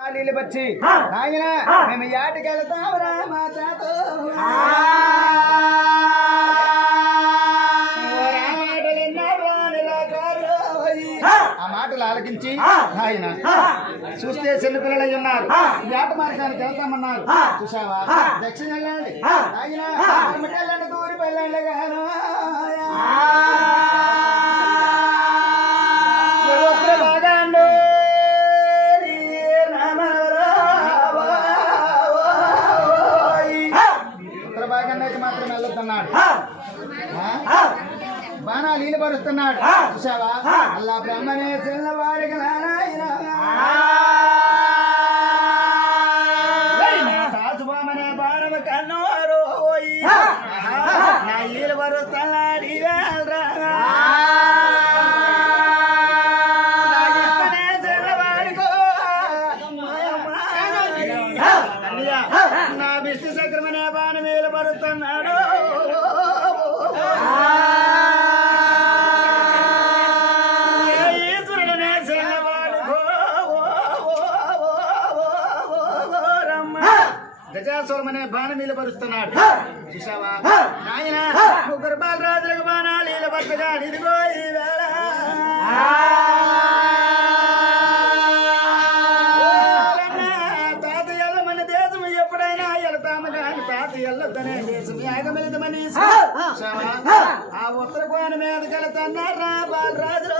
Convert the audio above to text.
నీళ్ళు వచ్చి ఆయన మేము యాటికి వెళ్తామరా మా తాతో ఆ మాటలు ఆలకించి ఆయన చూస్తే చిన్నపిల్లలు ఉన్నారు యాట మార్గానికి వెళ్తామన్నారు చూసావా దక్షిణ వెళ్ళండి ఆయన వెళ్ళండి దూరి వెళ్ళండి గాను మాత్రం వెళ్ళొద్దన్నాడు బాణా నీళ్ళు పరుస్తున్నాడు చూసావా అల్లా బ్రహ్మనే చిన్నవాడికి రాజుబామనే బాణం కన్నవారు నా ఈలు పరుస్తున్నాడు నా విష్ణు చక్రమనే బాణం వీలు పరుస్తున్నాడు ఈశ్వరుడనే చిన్నవాడు గజాసురమనే బాణం వీలు పరుస్తున్నాడు చూసావా నాయన ముగ్గురు బాలరాజులకు బాణాలు వీలు పరచగా ఇదిగో ఈ వేళ ఆ ఉత్తర కోన మీదకి వెళ్తున్నారా బాలరాజులు